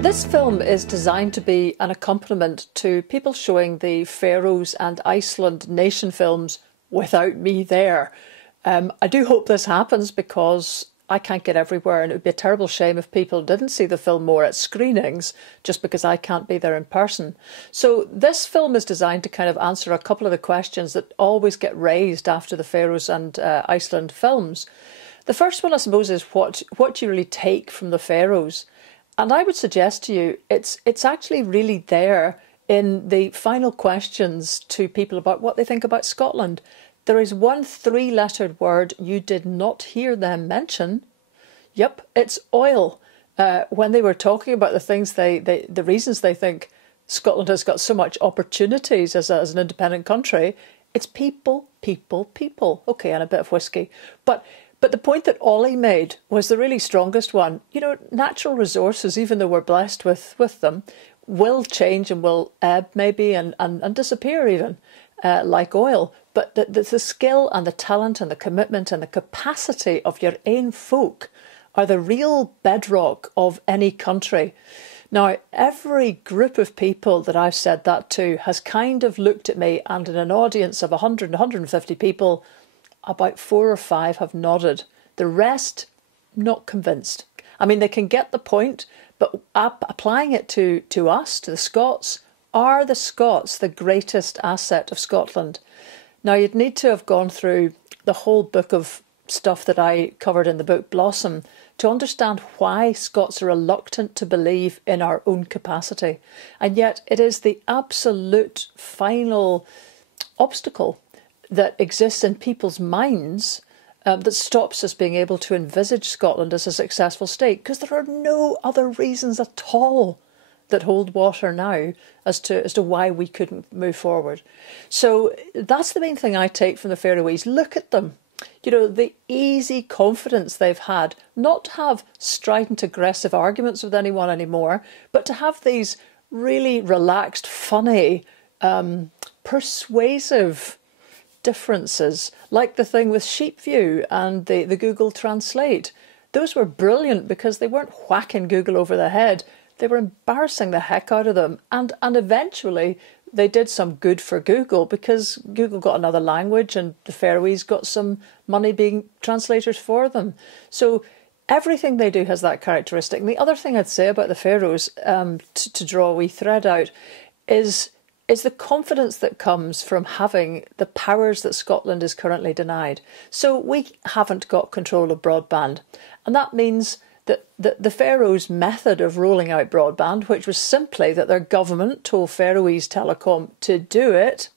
This film is designed to be an accompaniment to people showing the Faroes and Iceland nation films without me there. I do hope this happens because I can't get everywhere, and it would be a terrible shame if people didn't see the film more at screenings just because I can't be there in person. So this film is designed to kind of answer a couple of the questions that always get raised after the Faroes and Iceland films. The first one, I suppose, is what do you really take from the Faroes? And I would suggest to you, it's actually really there in the final questions to people about what they think about Scotland. There is one 3-lettered word you did not hear them mention. Yep, it's oil. When they were talking about the things the reasons they think Scotland has got so much opportunities as an independent country, it's people, people, people. Okay, and a bit of whiskey. But the point that Ollie made was the really strongest one. You know, natural resources, even though we're blessed with them, will change and will ebb maybe and disappear even, like oil. But the skill and the talent and the commitment and the capacity of your own folk are the real bedrock of any country. Now, every group of people that I've said that to has kind of looked at me, and in an audience of 100, 150 people, about 4 or 5 have nodded. The rest, not convinced. I mean, they can get the point, but applying it to us, to the Scots, are the Scots the greatest asset of Scotland? Now, you'd need to have gone through the whole book of stuff that I covered in the book Blossom to understand why Scots are reluctant to believe in our own capacity. And yet it is the absolute final obstacle that exists in people's minds that stops us being able to envisage Scotland as a successful state, because there are no other reasons at all that hold water now as to why we couldn't move forward. So that's the main thing I take from the Faroese. Look at them. You know, the easy confidence they've had, not to have strident, aggressive arguments with anyone anymore, but to have these really relaxed, funny, persuasive differences, like the thing with Sheep View and the Google Translate. Those were brilliant because they weren't whacking Google over the head. They were embarrassing the heck out of them. And eventually they did some good for Google because Google got another language and the Faroese got some money being translators for them. So everything they do has that characteristic. And the other thing I'd say about the Faroes, to draw a wee thread out, is the confidence that comes from having the powers that Scotland is currently denied. So we haven't got control of broadband. And that means that the Faroes' method of rolling out broadband, which was simply that their government told Faroese Telecom to do it,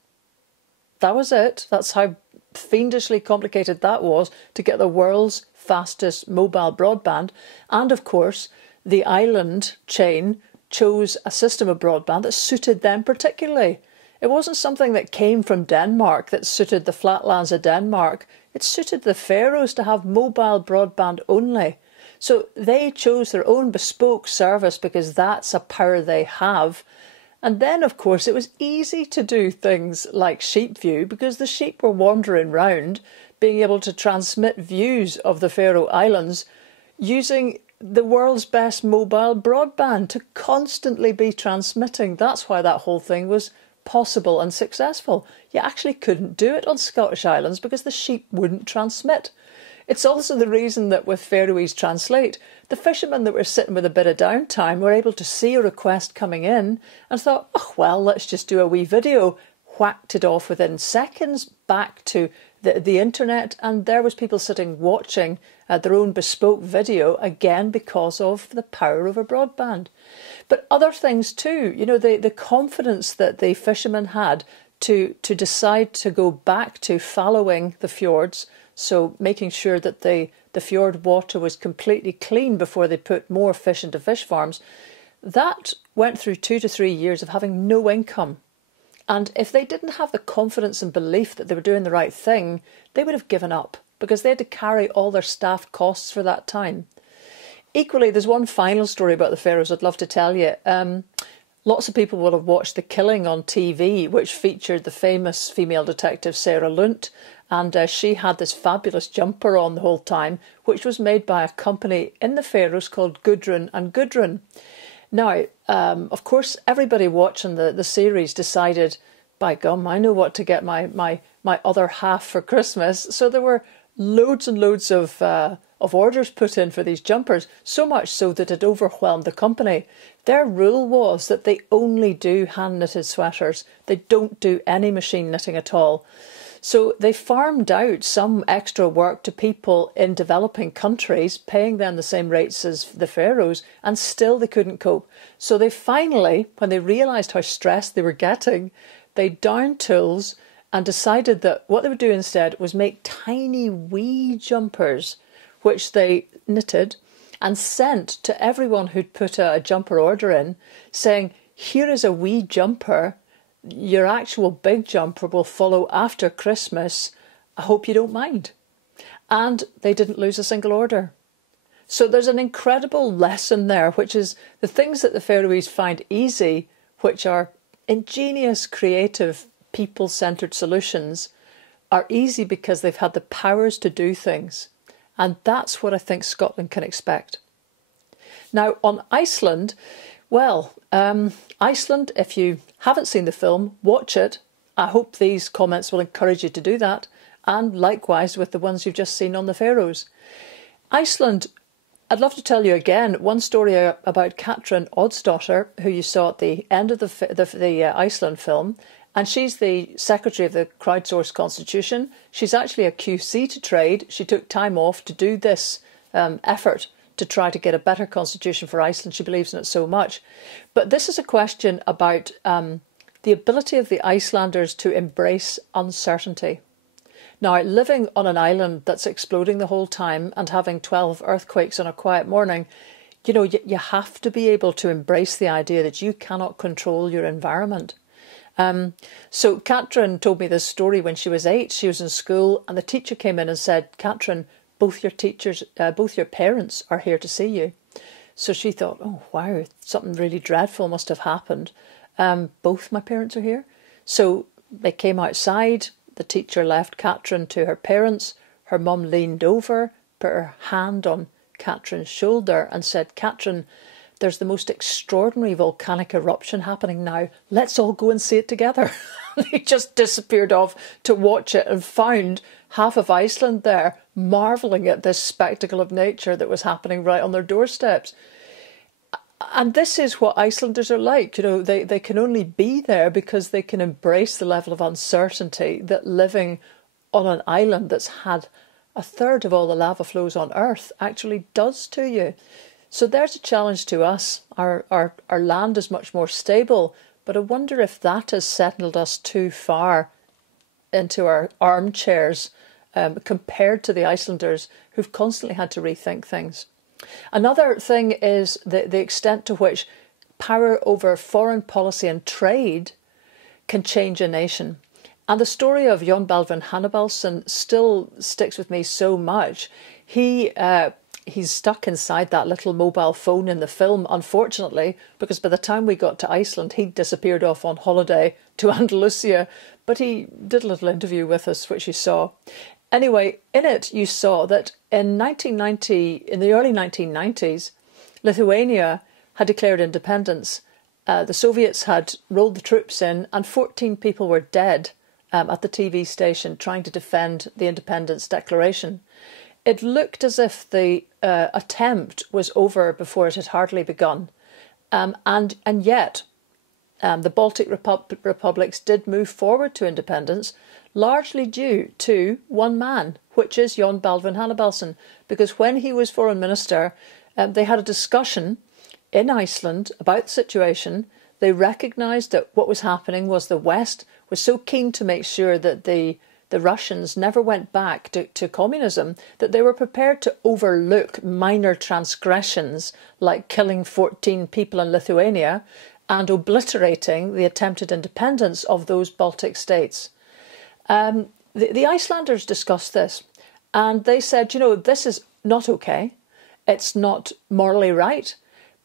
that was it. That's how fiendishly complicated that was to get the world's fastest mobile broadband. And of course, the island chain chose a system of broadband that suited them particularly. It wasn't something that came from Denmark that suited the flatlands of Denmark. It suited the Faroes to have mobile broadband only. So they chose their own bespoke service because that's a power they have. And then, of course, it was easy to do things like Sheep View because the sheep were wandering round, being able to transmit views of the Faroe Islands using the world's best mobile broadband to constantly be transmitting. That's why that whole thing was possible and successful. You actually couldn't do it on Scottish Islands because the sheep wouldn't transmit. It's also the reason that with Faroese Translate, the fishermen that were sitting with a bit of downtime were able to see a request coming in and thought, oh, well, let's just do a wee video, whacked it off within seconds back to the internet, and there was people sitting watching their own bespoke video, again because of the power over broadband. But other things too, you know, the confidence that the fishermen had to decide to go back to fallowing the fjords, so making sure that the fjord water was completely clean before they put more fish into fish farms, that went through 2 to 3 years of having no income. And if they didn't have the confidence and belief that they were doing the right thing, they would have given up because they had to carry all their staff costs for that time. Equally, there's one final story about the Faroes I'd love to tell you. Lots of people will have watched The Killing on TV, which featured the famous female detective Sarah Lunt and she had this fabulous jumper on the whole time, which was made by a company in the Faroes called Gudrun and Gudrun. Now, of course, everybody watching the series decided, by gum, I know what to get my other half for Christmas. So there were loads and loads of orders put in for these jumpers, so much so that it overwhelmed the company. Their rule was that they only do hand-knitted sweaters. They don't do any machine knitting at all. So they farmed out some extra work to people in developing countries, paying them the same rates as the Faroes, and still they couldn't cope. So they finally, when they realised how stressed they were getting, they downed tools and decided that what they would do instead was make tiny wee jumpers, which they knitted and sent to everyone who'd put a jumper order in, saying, here is a wee jumper. Your actual big jumper will follow after Christmas. I hope you don't mind. And they didn't lose a single order. So there's an incredible lesson there, which is the things that the Faroese find easy, which are ingenious, creative, people-centred solutions, are easy because they've had the powers to do things. And that's what I think Scotland can expect. Now, on Iceland, well, Iceland, if you haven't seen the film, watch it. I hope these comments will encourage you to do that. And likewise with the ones you've just seen on the Faroes. Iceland, I'd love to tell you again one story about Katrin Oddsdottir, who you saw at the end of the Iceland film. And she's the secretary of the crowdsourced constitution. She's actually a QC to trade. She took time off to do this effort to try to get a better constitution for Iceland. She believes in it so much. But this is a question about the ability of the Icelanders to embrace uncertainty. Now, living on an island that's exploding the whole time and having 12 earthquakes on a quiet morning, you know, you have to be able to embrace the idea that you cannot control your environment. So Katrin told me this story when she was 8. She was in school and the teacher came in and said, Katrin, both your parents are here to see you. So she thought, oh, wow, something really dreadful must have happened. Both my parents are here. So they came outside. The teacher left Katrin to her parents. Her mum leaned over, put her hand on Katrin's shoulder and said, Katrin, there's the most extraordinary volcanic eruption happening now. Let's all go and see it together. They just disappeared off to watch it and found half of Iceland there, marvelling at this spectacle of nature that was happening right on their doorsteps. And this is what Icelanders are like. You know, they can only be there because they can embrace the level of uncertainty that living on an island that's had a third of all the lava flows on Earth actually does to you. So there's a challenge to us. Our land is much more stable, but I wonder if that has settled us too far into our armchairs compared to the Icelanders who've constantly had to rethink things. Another thing is the extent to which power over foreign policy and trade can change a nation. And the story of Jon Baldvin Hannibalsson still sticks with me so much. He's stuck inside that little mobile phone in the film, unfortunately, because by the time we got to Iceland, he'd disappeared off on holiday to Andalusia. But he did a little interview with us, which you saw. Anyway, in it, you saw that in the early 1990s, Lithuania had declared independence. The Soviets had rolled the troops in and 14 people were dead at the TV station trying to defend the independence declaration. It looked as if the attempt was over before it had hardly begun. And yet, the Baltic republics did move forward to independence, largely due to one man, which is Jon Baldvin Hannibalsson, because when he was foreign minister, they had a discussion in Iceland about the situation. They recognised that what was happening was the West was so keen to make sure that the Russians never went back to communism that they were prepared to overlook minor transgressions like killing 14 people in Lithuania and obliterating the attempted independence of those Baltic states. The Icelanders discussed this and they said, you know, this is not okay. It's not morally right,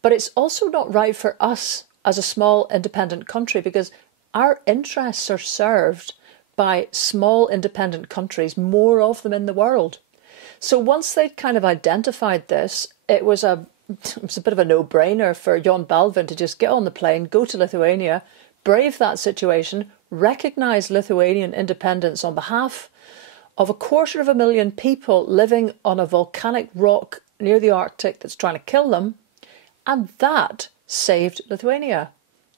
but it's also not right for us as a small independent country because our interests are served by small independent countries, more of them in the world. So once they'd kind of identified this, it was a bit of a no-brainer for Jon Balvin to just get on the plane, go to Lithuania, brave that situation, recognise Lithuanian independence on behalf of 250,000 people living on a volcanic rock near the Arctic that's trying to kill them, and that saved Lithuania.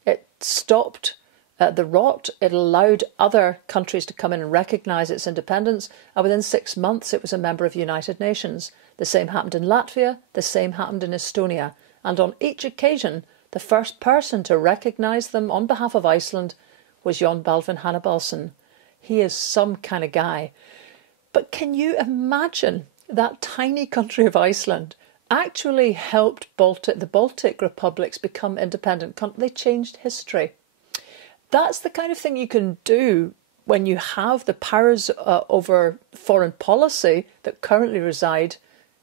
It stopped the rot. It allowed other countries to come in and recognise its independence, and within 6 months it was a member of the United Nations. The same happened in Latvia, the same happened in Estonia, and on each occasion the first person to recognise them on behalf of Iceland was Jon Balvin Hannibalsson. He is some kind of guy. But can you imagine that tiny country of Iceland actually helped the Baltic republics become independent countries? They changed history. That's the kind of thing you can do when you have the powers over foreign policy that currently reside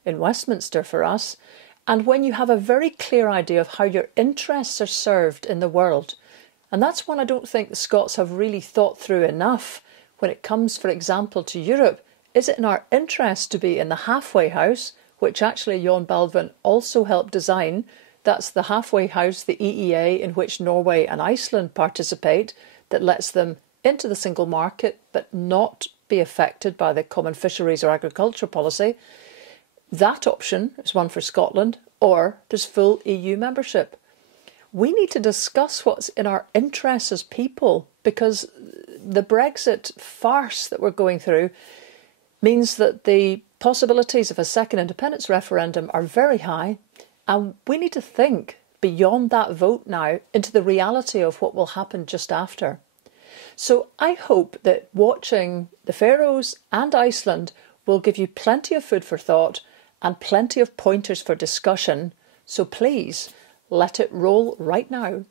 in Westminster for us, and when you have a very clear idea of how your interests are served in the world. And that's one I don't think the Scots have really thought through enough when it comes, for example, to Europe. Is it in our interest to be in the halfway house, which actually Jon Balvin also helped design? That's the halfway house, the EEA, in which Norway and Iceland participate, that lets them into the single market but not be affected by the common fisheries or agriculture policy. That option is one for Scotland, or there's full EU membership. We need to discuss what's in our interests as people, because the Brexit farce that we're going through means that the possibilities of a second independence referendum are very high, and we need to think beyond that vote now into the reality of what will happen just after. So I hope that watching the Faroes and Iceland will give you plenty of food for thought and plenty of pointers for discussion. So please, let it roll right now.